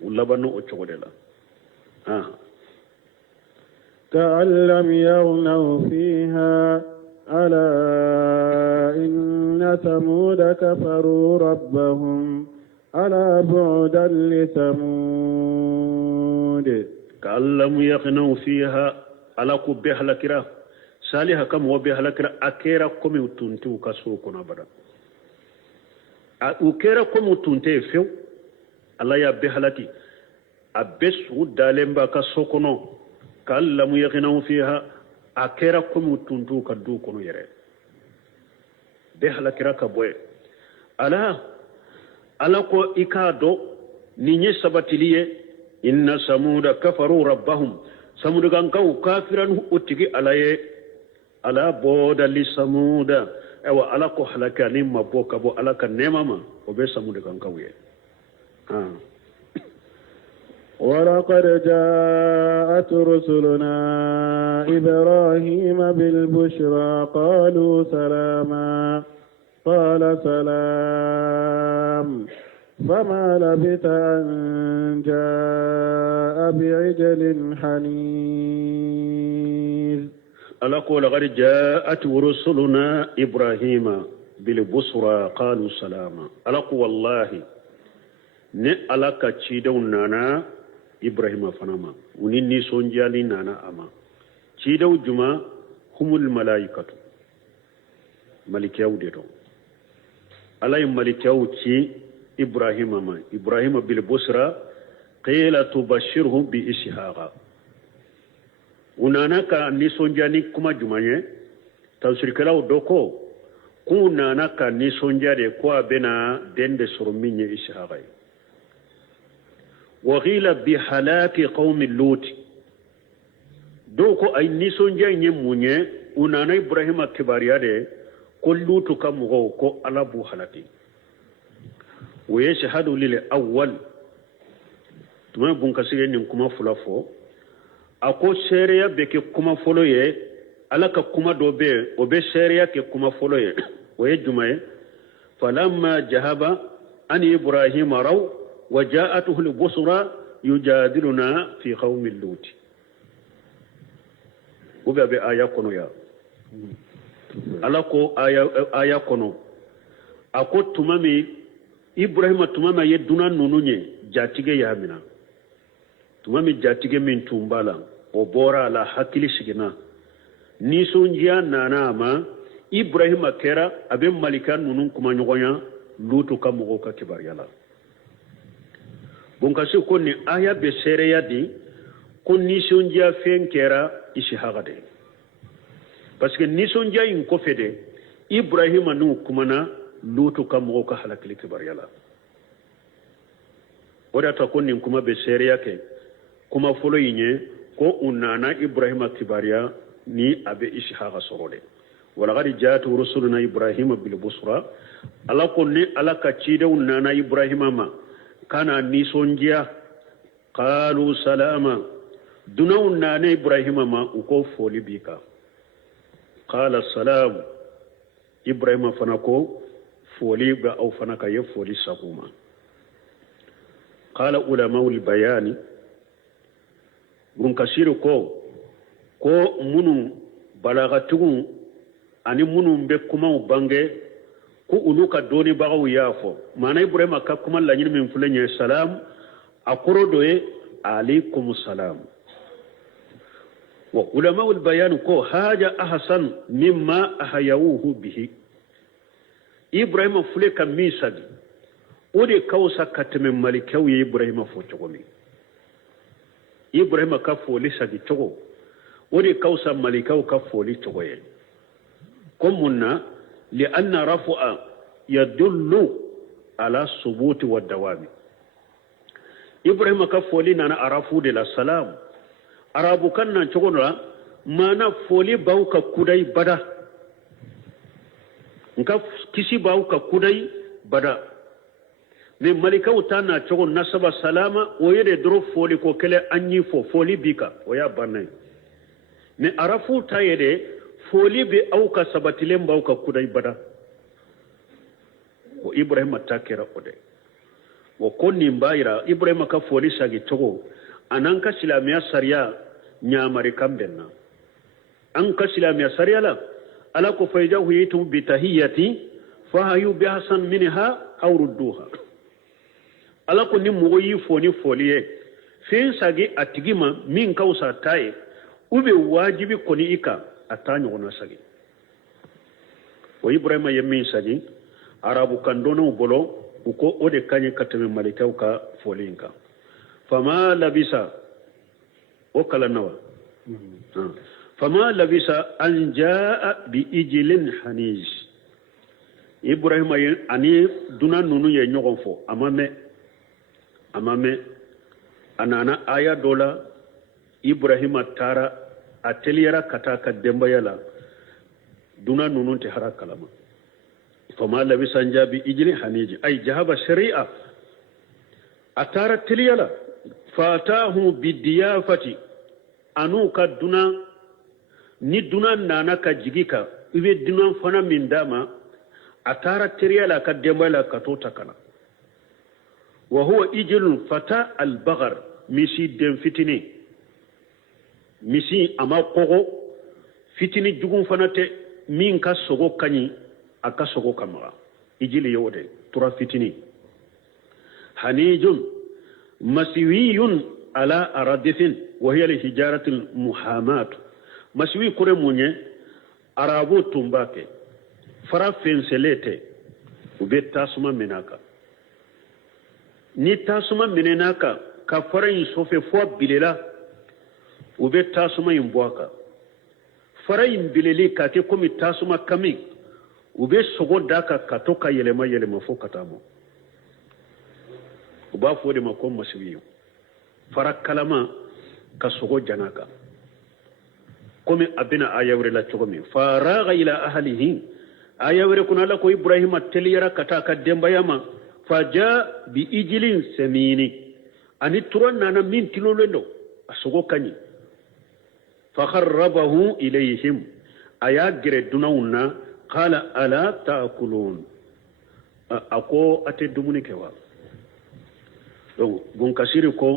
ulabano o chogodela كأن لم يغنوا فيها ألا إن ثمود كفروا ربهم ألا بعدا لثمود كأن لم يغنوا فيها ألا كبه لكرا saliha kam wo be halakira akera komi utunti ukaso kona bada ukera komi utunte few alla ya be halaki abesu dalemba ka sokono kallamu yaghinahu fiha akera komi utuntu ka du kono yere be halakira ka boye ala ko ikado ni nye sabatiliye inna samuda kafaru rabbahum samuda kan kaw kafiran utigi alaye ala boda li samuda ewa ala ko halaka ni maboka bo ala kan nemama o be samuda kan kawye ولقد جاءت رسلنا إبراهيم بالبشرى قالوا سلاما قال سلام فما لبث أن جاء بعجل حنيذ ألقوا لقد جاءت رسلنا إبراهيم بالبشرى قالوا سلاما ألقوا والله نألك تشيدوننا إبراهيم فنما ونني سونجالي نانا أما تشيدو جما هم الملائكة ملكيو ديتو ألاي ملكيو تشي إبراهيم بالبشرى قيل تبشرهم بإسحاق unana ka ni sonjani kuma jumanye tawsirkala doko kunana ka ni sonjade ko abena dende surminye ishaqa wa ghila bi halaki qaumi lut doko ay ni sonjanye munye unana ibrahima kibariyade ko lutu kam ko alabu halaki wa yashhadu lil awwal tuma bun kasire nin kuma fulafo ako sheria beke kuma folo ye alaka kuma dobe obe sheria ke kuma folo ye oye jumaye falamma jahaba an ibrahim raw وجاءته البصرى يجادلنا في قوم اللوط وبابي آية كنو يا ألاكو آية كنو أكو تمامي إبراهيم تماما يدونا نونوني جاتيجي يامنا تمامي جاتيجي من تومبالا وبورا لا حكيلي سجنا نيسونجيا نانا إبراهيم كيرا أبي مالكا نونون كما نغويا لوتو كاموغوكا كبار يالا bonkasi ko ni aya be sereya di ko ni sonja fen kera isi hagade parce que ni sonja in ko fede ibrahima nu kumana lutu kam ko halakli kibar yala oda ta ko ni kuma be sereya ke kuma folo yinye ko unana ibrahima kibariya ni abe isi haga sorode wala gadi jaatu rusuluna ibrahima bil busra ala ko ni ala ka cide unana ibrahima ma kana nisonjiya qalu salama dunaw nane ibrahima ma uko foli bika qala salam ibrahima fanako foli ga au fanaka ye foli sakuma qala ulama al bayani gun kasiru ko munu balagatugu ani munu be kuma bange ku uluka doni bagaw yafo mana ibrahima ka kuma lañin min fulenye salam akoro doye alaykum salam wa ulama al bayan ko haja ahsan mimma ahayawuhu bihi ibrahima fule ka misadi ode kawsa katme malikaw ye ibrahima fo togomi ibrahima ka fo lisadi togo ode kawsa malikaw ka fo li togoye komunna لأن رفع يدل على الثبوت والدوام إبراهيم كفولي نانا أرافو دي السلام أرابو كان نانشغونا مانا فولي باوكا كوداي بدا نكا كيسي باوكا كوداي بدا ne malika utana chogo nasaba salama oyede dro foli ko kele anyi fo foli bika oya banay ne arafu tayede foli be auka sabatilen bauka kudai bada wo ibrahim takira ode wo konni mbayira ibrahim ka foli sagi togo anan ka silamiya sariya nyamari kambenna an ka silamiya sariya la ala ko fayjahu yitu bi tahiyati fa hayu bi hasan minha aw rudduha ala ko ni mo yi foni foliye fin sagi atigima min kausa taye ube wajibi koni ika atanya wona sagi o ibrahima yemmin sagi arabu kandono bolo uko ode kanye katame malikaw ka folinka fama labisa o kala nawa fama labisa an jaa bi ijlin haniz ibrahima ani duna nunu ye nyogon fo amame anana aya dola ibrahima tara ateliyara kata ka dembayala duna nunun te hara kalama fama labisa jabi ijli haniji ay jahaba shari'a atara teliyala fatahu bidiyafati anu ka duna ni duna nana ka jigika ibe duna fana min dama atara teliyala ka dembayala ka to takana wa huwa ijlun fata al-baghar misi den fitini misi ama kogo fitini jugun fana te min ka sogo kanyi aka sogo kamara ijili yode tura fitini hanijun masiwiyun ala aradithin wa hiya li hijaratil muhamat masiwi kure munye arabu tumbake fara fenselete ube tasuma menaka ni tasuma menenaka ka fara yin sofe fo bilela ube tasuma yin boaka fara yin bileli ka ke komi tasuma kami ube sogo daka ka to ka yelema fo katamo uba fo de mako masiwiyo fara kalama ka sogo janaka komi abina ayawre la chogomi faraga ila ahlihi ayawre kunala ko ibrahima teliyara kata ka dembayama faja bi ijilin samini ani turan nana min tilolendo asogo kanyi fakharrabahu ilayhim aya gere dunawna qala ala taakulun ako ate dumuni kewa donc gon kasiri ko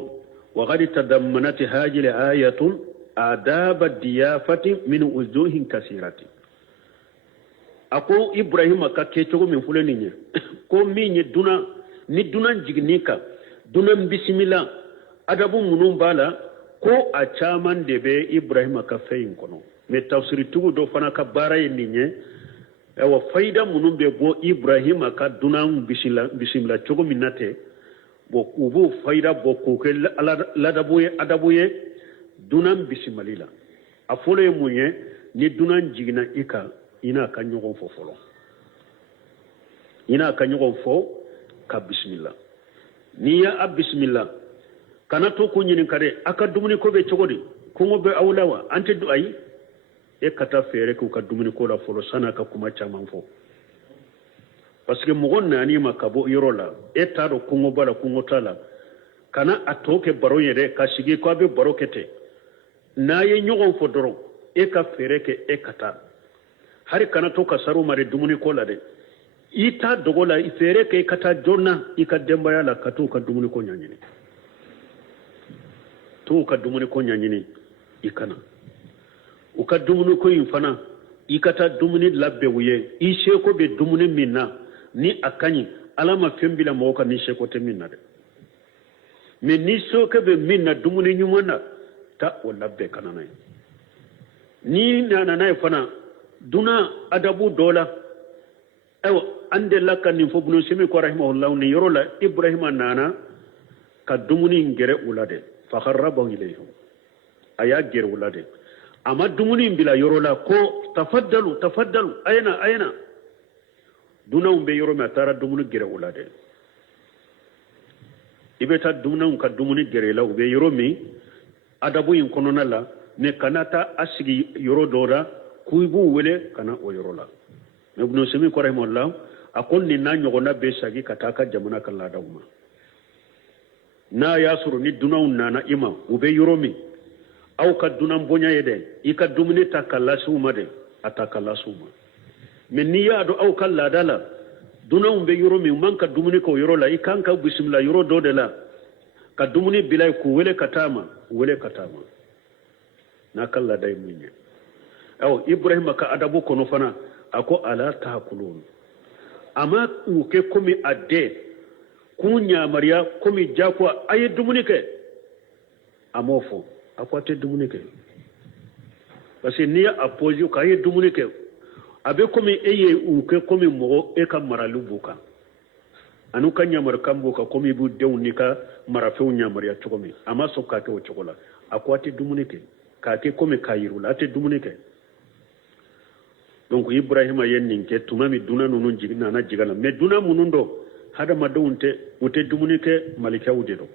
wa qad tadammanat hajil ayatun adab diyafati min wujuhin kasirati ako ibrahima ka kecogo min fulani nye ko min ye duna ni dunan jignika dunan bismillah adabu munun bala ko a caman de be ibrahima ka feyin kono me tafsiri tugu do fana ka bara ye ninye ewa fayda munun be bo ibrahima ka dunan bismillah cogo min nate bo ubu fayda bo ko ke ladabuye adabuye dunan bismillah afole munye ni dunan jigna ika ina ka ɲɔgɔn fɔ fɔlɔ ina ka ɲɔgɔn fɔ ka bisimila n'i y'a bisimila kana to ko ɲininka dɛ a ka dumuni ko bɛ cogo di kɔngɔ bɛ aw la wa an tɛ do ayi e ka taa fɛɛrɛ k'u ka dumuni ko la fɔlɔ san'a ka kuma caman fɔ parce que mɔgɔ naani ma ka bɔ yɔrɔ la e t'a dɔn kɔngɔ b'a la kɔngɔ t'a la kana a tɔ kɛ baro ye dɛ ka sigi ko a bɛ baro kɛ ten n'a ye ɲɔgɔn fɔ dɔrɔn e ka fɛɛrɛ kɛ e ka taa hari kana to ka saru mari dumuni ko la de ita dogo la ifere ke kata jonna ika dembaya la katu ka dumuni ko nyanyini to ka dumuni ko nyanyini ikana uka dumuni ko infana ikata dumuni labbe wuye ishe ko be dumuni minna ni akanyi alama fembila moka ni sheko te minna de me ni so ke be minna dumuni nyumana ta o labbe kana nay ni nana nay fana duna adabu dola ayo ande lakka ni fo bunu simi ko rahimahullah ni yorola ibrahima nana ka dumuni ngere ulade fa kharrabahu ilayhim aya gere ulade ama dumuni bila yorola ko tafaddalu ayna duna umbe yoro ma tara dumuni gere ulade ibeta duna ka dumuni gere la ube yoro mi adabu in konona la ne kanata asigi yoro dora kuibu wele kana o yorola ibn simi ko rahimahullah akon ni na nyogona be sagi kataka jamana kala dawma na yasuru ni dunaw nana ima ube yoromi aw ka dunan bonya yede ika dumini takalla suma de atakalla suma men ni ya do aw kala dala dunaw be yoromi man ka dumini ko yorola ikan ka bismillah yoro do de la ka dumini bilay ku wele katama na kala day munye aw ibrahima ka adabu kono fana ako ala taakulun ama uke komi adde kunya mariya komi jako ayi dumunike amofo akwate dumunike parce que ni apposer ka ayi dumunike abe komi eye uke komi mo e ka maralu buka anu kan nyamar kambo ka komi bu dewnika marafew nyamariya chokomi ama sokka ke o chokola akwate dumunike ka ke komi kayirula ate dumunike donc ibrahima yennin ke tumami duna nunun jigna na jigala me duna munundo hada madunte ute dumunike malikawde do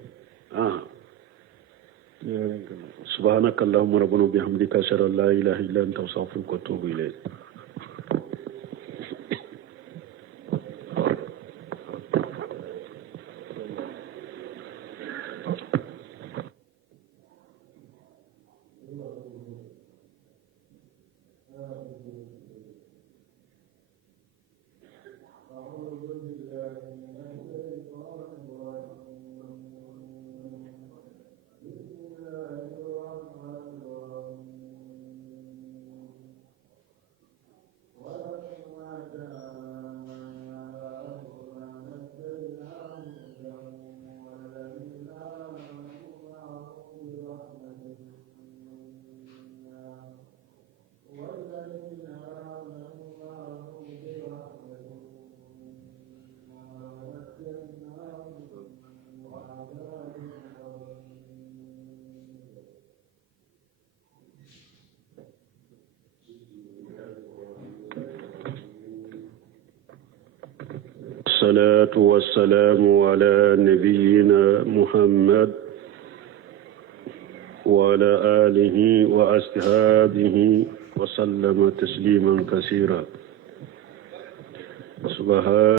سبحانك اللهم ربنا وبحمدك أشهد أن لا إله إلا أنت أستغفرك وأتوب إليك. الصلاة والسلام على نبينا محمد وعلى آله وأصحابه وسلم تسليما كثيرا. سبحان